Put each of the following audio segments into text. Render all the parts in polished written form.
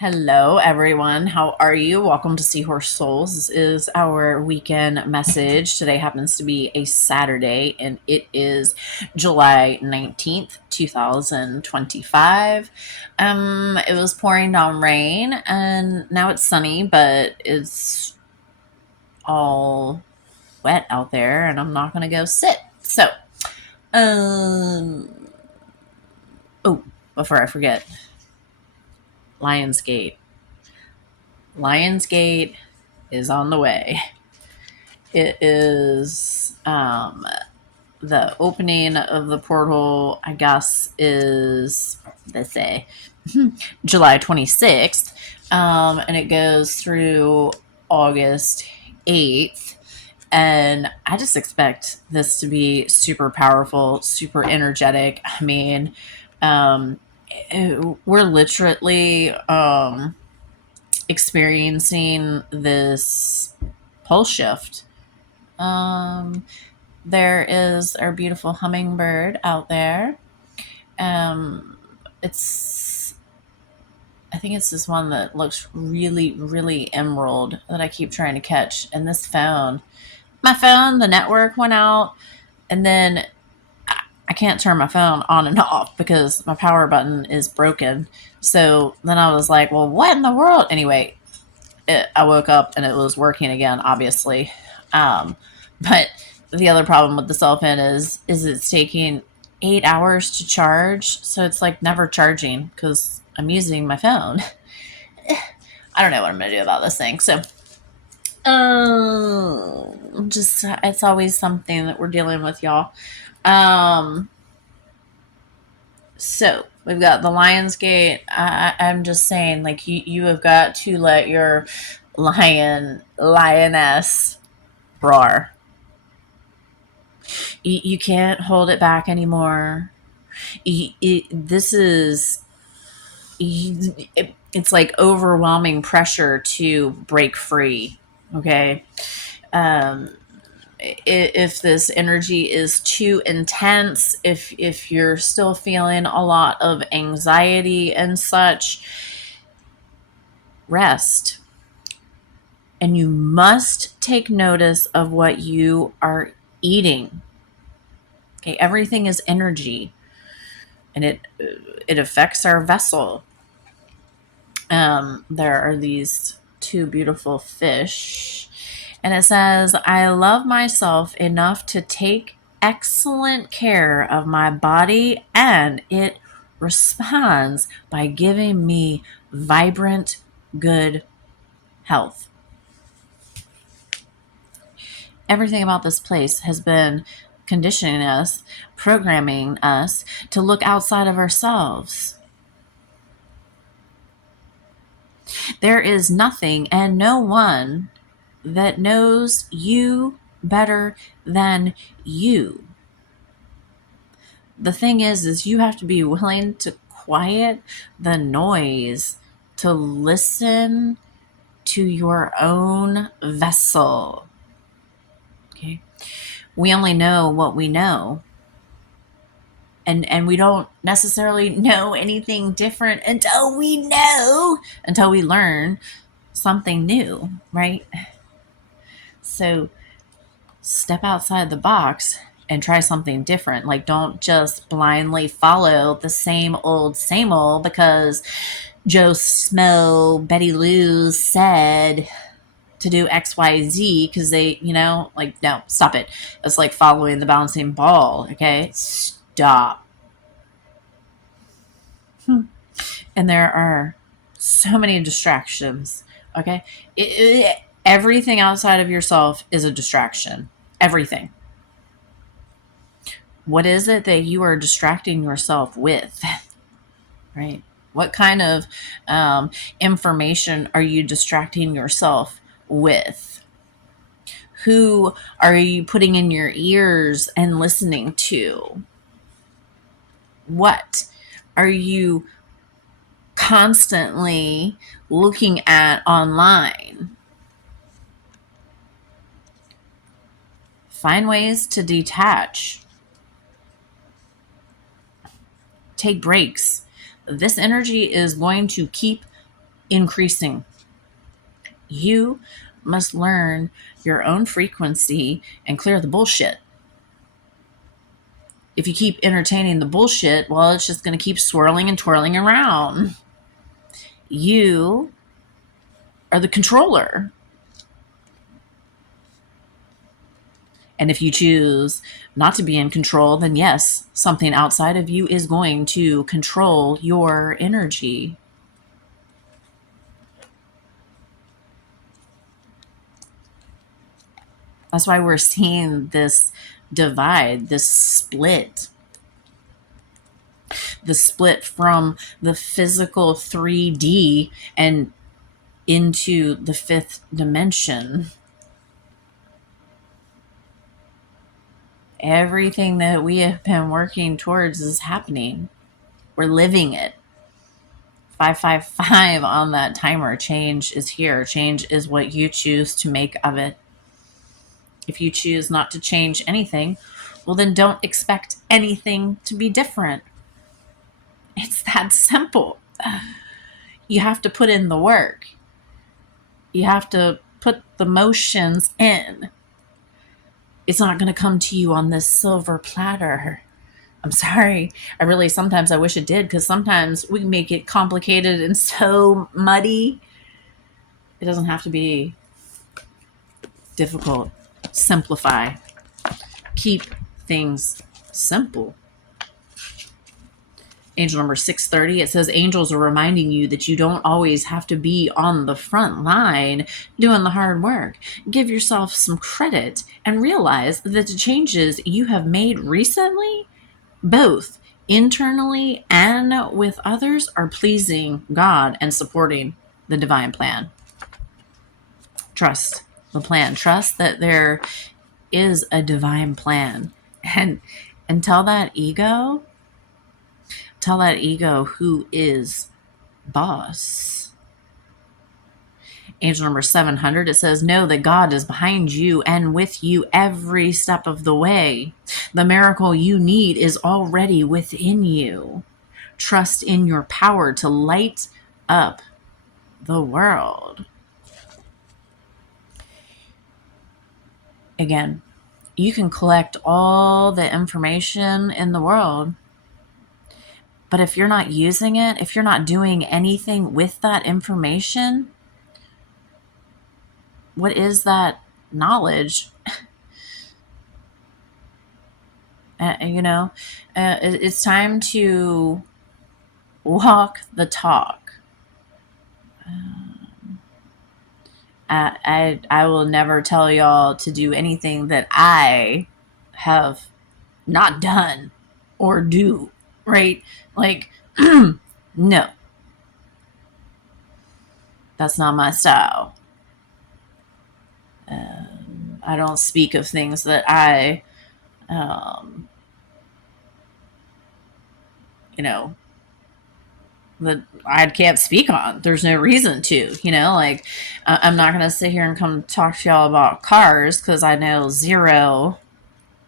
Hello, everyone. How are you? Welcome to Seahorse Souls. This is our weekend message. Today happens to be a Saturday, and it is July 19th, 2025. It was pouring down rain, and now it's sunny, but it's all wet out there, and I'm not going to go sit. So, um, oh, before I forget, Lionsgate. Lionsgate is on the way. It is the opening of the portal, I guess, is, let's say, July 26th. And it goes through August 8th. And I just expect this to be super powerful, super energetic. I mean, we're literally experiencing this pulse shift. There is our beautiful hummingbird out there. It's, I think it's this one that looks really, really emerald that I keep trying to catch. And this phone, the network went out, and then I can't turn my phone on and off because my power button is broken. So then I was like, well, what in the world? Anyway, I woke up and it was working again, obviously. But the other problem with the cell phone is it's taking 8 hours to charge. So it's like never charging because I'm using my phone. I don't know what I'm going to do about this thing. So, just, it's always something that we're dealing with, y'all. So we've got the Lionsgate. I'm just saying, like, you have got to let your lioness roar. You can't hold it back anymore. This is, it's like overwhelming pressure to break free. Okay. If this energy is too intense, if you're still feeling a lot of anxiety and such, rest. And you must take notice of what you are eating. Okay, everything is energy, and it affects our vessel. There are these two beautiful fish, and it says, I love myself enough to take excellent care of my body, and it responds by giving me vibrant, good health. Everything about this place has been conditioning us, programming us to look outside of ourselves. There is nothing and no one that knows you better than you. The thing is you have to be willing to quiet the noise to listen to your own vessel. Okay. We only know what we know. And we don't necessarily know anything different until we learn something new, right? So step outside the box and try something different. Like, don't just blindly follow the same old because Joe Smo, Betty Lou said to do XYZ because they, no, stop it. It's like following the bouncing ball, okay? Stop. And there are so many distractions, okay? Everything outside of yourself is a distraction. Everything. What is it that you are distracting yourself with, right? What kind of information are you distracting yourself with? Who are you putting in your ears and listening to? What are you constantly looking at online? Find ways to detach. Take breaks. This energy is going to keep increasing. You must learn your own frequency and clear the bullshit. If you keep entertaining the bullshit, well, it's just going to keep swirling and twirling around. You are the controller. And if you choose not to be in control, then yes, something outside of you is going to control your energy. That's why we're seeing this divide, this split. The split from the physical 3D and into the fifth dimension. Everything that we have been working towards is happening. We're living it. 555 on that timer. Change is here. Change is what you choose to make of it. If you choose not to change anything, well, then don't expect anything to be different. It's that simple. You have to put in the work. You have to put the motions in. It's not going to come to you on this silver platter. I'm sorry. Sometimes I wish it did, because sometimes we make it complicated and so muddy. It doesn't have to be difficult. Simplify. Keep things simple. Angel number 630, it says angels are reminding you that you don't always have to be on the front line doing the hard work. Give yourself some credit and realize that the changes you have made recently, both internally and with others, are pleasing God and supporting the divine plan. Trust the plan. Trust that there is a divine plan. And tell that ego who is boss. Angel number 700, it says, know that God is behind you and with you every step of the way. The miracle you need is already within you. Trust in your power to light up the world. Again, you can collect all the information in the world, but if you're not using it, if you're not doing anything with that information, what is that knowledge? It's time to walk the talk. I will never tell y'all to do anything that I have not done or do, right? Like, no. That's not my style. I don't speak of things that I, that I can't speak on. There's no reason to, I'm not going to sit here and come talk to y'all about cars because I know zero.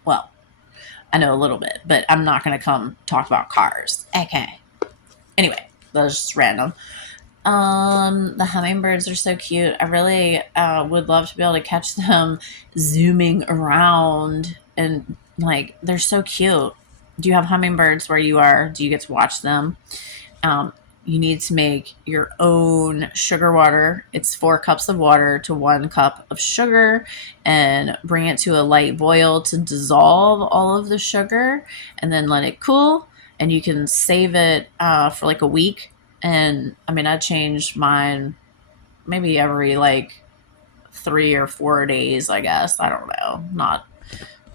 Well, I know a little bit, but I'm not going to come talk about cars. Okay. Anyway, that's just random. The hummingbirds are so cute. I really would love to be able to catch them zooming around, and they're so cute. Do you have hummingbirds where you are? Do you get to watch them? You need to make your own sugar water. It's 4 cups of water to 1 cup of sugar, and bring it to a light boil to dissolve all of the sugar, and then let it cool. And you can save it for like a week. And I change mine maybe every 3 or 4 days, I guess. I don't know. Not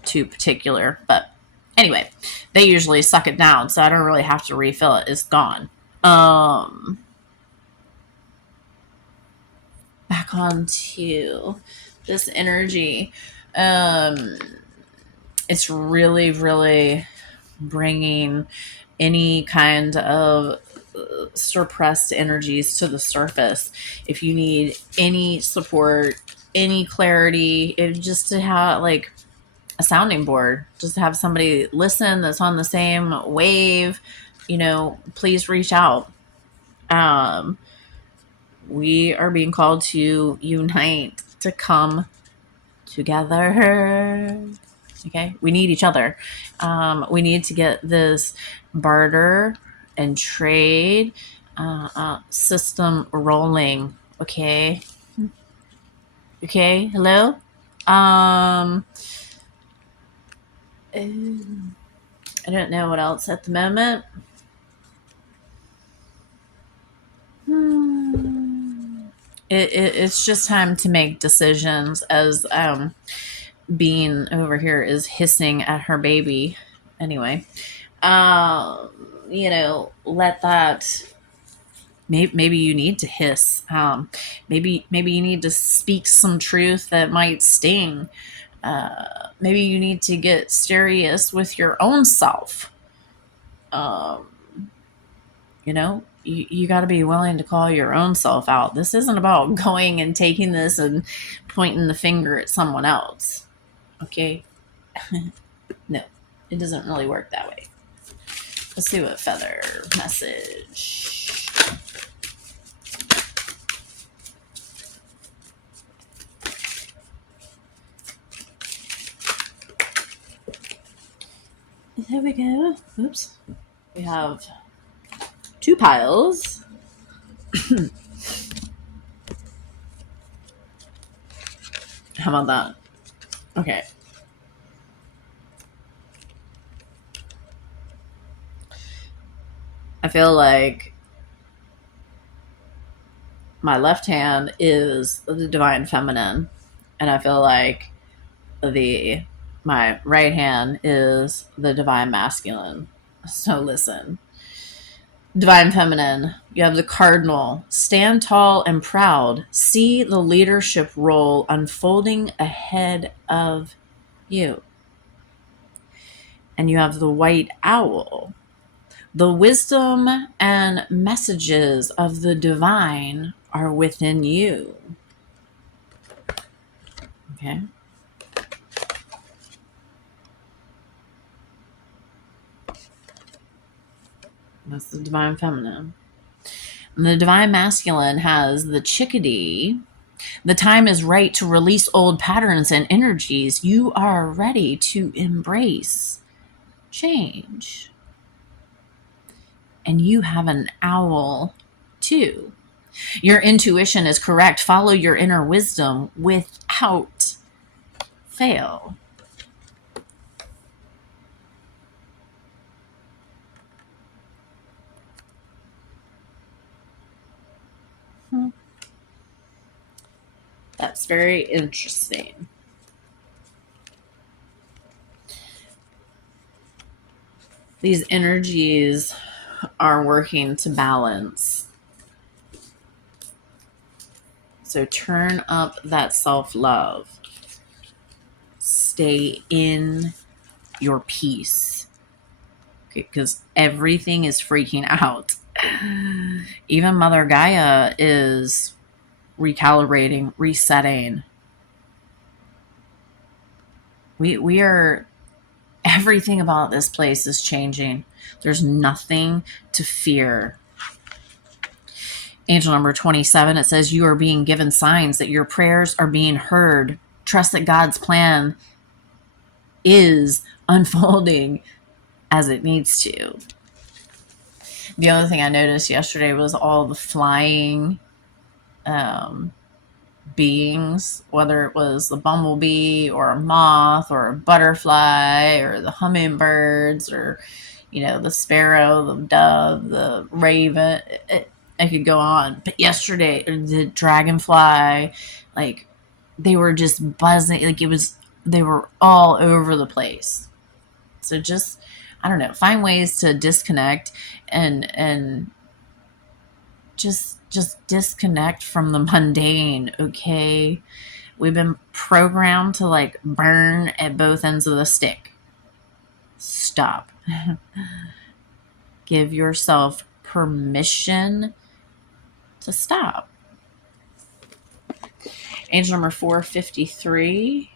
too particular. But anyway, they usually suck it down, so I don't really have to refill it. It's gone. Back on to this energy. It's really, really bringing any kind of suppressed energies to the surface. If you need any support, any clarity, just to have a sounding board, just to have somebody listen that's on the same wave, please reach out. We are being called to unite, to come together. Okay, we need each other. We need to get this barter and trade system rolling. Okay. Okay. Hello. I don't know what else at the moment. It's just time to make decisions as Bean over here is hissing at her baby. Anyway, let that. Maybe you need to hiss. Maybe you need to speak some truth that might sting. Maybe you need to get serious with your own self. Um, you got to be willing to call your own self out. This isn't about going and taking this and pointing the finger at someone else. Okay? No, it doesn't really work that way. Let's see what feather message. There we go. Oops. We have 2 piles. How about that? Okay. I feel like my left hand is the divine feminine, and I feel like my right hand is the divine masculine. So listen. Divine feminine, you have the cardinal. Stand tall and proud. See the leadership role unfolding ahead of you. And you have the white owl. The wisdom and messages of the divine are within you. Okay. That's the divine feminine. And the divine masculine has the chickadee. The time is right to release old patterns and energies. You are ready to embrace change. And you have an owl too. Your intuition is correct. Follow your inner wisdom without fail. That's very interesting. These energies are working to balance. So turn up that self-love. Stay in your peace. Okay, because everything is freaking out. Even Mother Gaia is recalibrating, resetting. We are, everything about this place is changing. There's nothing to fear. Angel number 27, it says you are being given signs that your prayers are being heard. Trust that God's plan is unfolding as it needs to. The other thing I noticed yesterday was all the flying beings, whether it was the bumblebee or a moth or a butterfly or the hummingbirds or, the sparrow, the dove, the raven. I could go on. But yesterday, the dragonfly, like, they were just buzzing. Like, they were all over the place. So just, I don't know, find ways to disconnect and just disconnect from the mundane, okay? We've been programmed to, like, burn at both ends of the stick. Stop. Give yourself permission to stop. Angel number 453.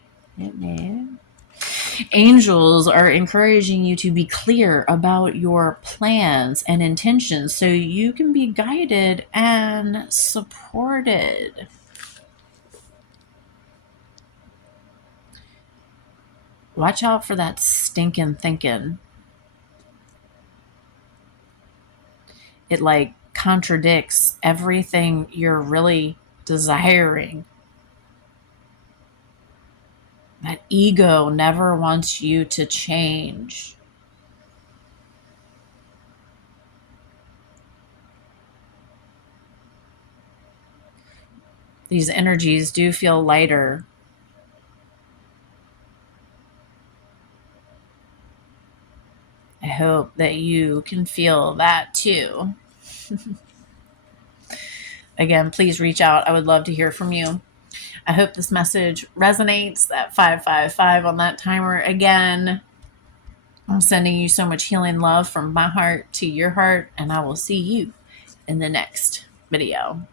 Angels are encouraging you to be clear about your plans and intentions so you can be guided and supported. Watch out for that stinking thinking. It like contradicts everything you're really desiring. That ego never wants you to change. These energies do feel lighter. I hope that you can feel that too. Again, please reach out. I would love to hear from you. I hope this message resonates. That 555 on that timer. Again, I'm sending you so much healing love from my heart to your heart, and I will see you in the next video.